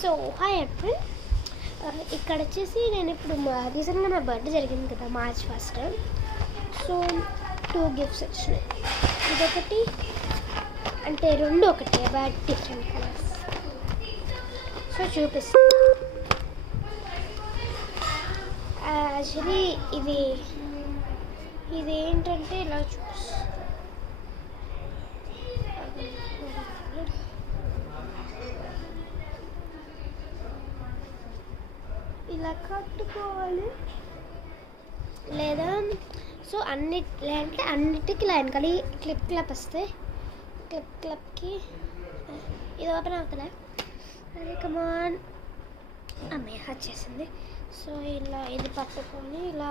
So hi everyone, ఇక్కడ వచ్చేసి నేను ఇప్పుడు రీసెంట్గా నా బర్త్డే జరిగింది కదా March 1st. సో 2 గిఫ్ట్స్ వచ్చినాయి. ఇదొకటి అంటే రెండు ఒకటే బట్ డిఫరెంట్ కలర్స్. సో చూపిస్తాను. యాక్చువల్లీ ఇది ఏంటంటే ఇలా ఇలా కట్టుకోవాలి లేదా సో అన్నిటికీ లైన్ కానీ క్లిప్ వస్తే క్లిప్కి ఇది ఓపెన్ అవుతుందా అది కమాన్ అమ్మాయి వచ్చేసింది. సో ఇలా ఇది పట్టుకొని ఇలా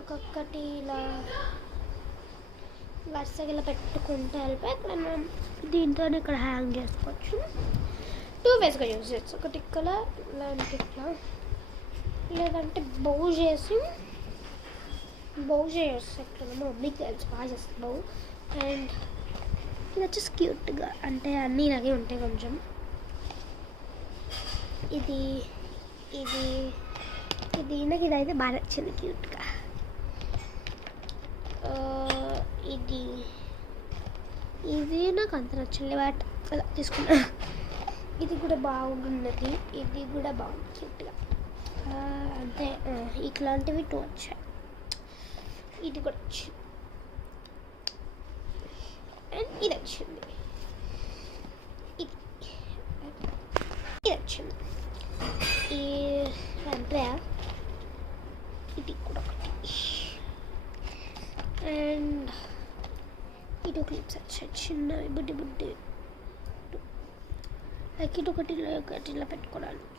ఒక్కొక్కటి ఇలా వరుసగా ఇలా పెట్టుకుంటే వెళ్ళిపోయి ఇక్కడ మనం దీంతో ఇక్కడ హ్యాంగ్ చేసుకోవచ్చు. 2 వేస్గా యూజ్ చేయొచ్చు. ఒకటి ఇక్కడ ఇలాంటి ఇట్లా లేదంటే బౌ చేయొచ్చు. ఇక్కడ మా మమ్మీకి తెలుసు బాగా చేస్తుంది బౌ. అండ్ ఇది వచ్చేసి క్యూట్గా అంటే అన్నీ ఇలాగే ఉంటాయి కొంచెం. నాకు ఇదైతే బాగా నచ్చింది క్యూట్గా. ఇది నాకు అంత నచ్చింది బట్ అలా తీసుకున్నా. ఇది కూడా బాగున్నది, ఇది కూడా బాగుంది క్యూట్గా. అంతే ఇట్లాంటివి 2 వచ్చాయి. ఇది కూడా వచ్చింది అండ్ ఇది వచ్చింది. ఇది వచ్చింది. అంటే ఇది కూడా ఒకటి అండ్ ఇది క్లిప్స్ వచ్చాయి చిన్నవి బుడ్డి లైక్ ఇది ఒకటి ఇలా పెట్టుకోవడానికి.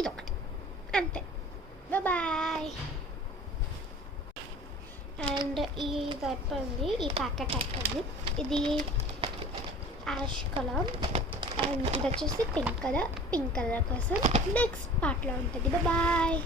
ఇదొకటి అంతే. బాయ్. అండ్ ఇది అయిపోయింది, ఈ ప్యాకెట్ అయిపోయింది. ఇది యాష్ కలర్ అండ్ ఇది వచ్చేసి పింక్ కలర్ కోసం నెక్స్ట్ పార్ట్లో ఉంటుంది. బాయ్.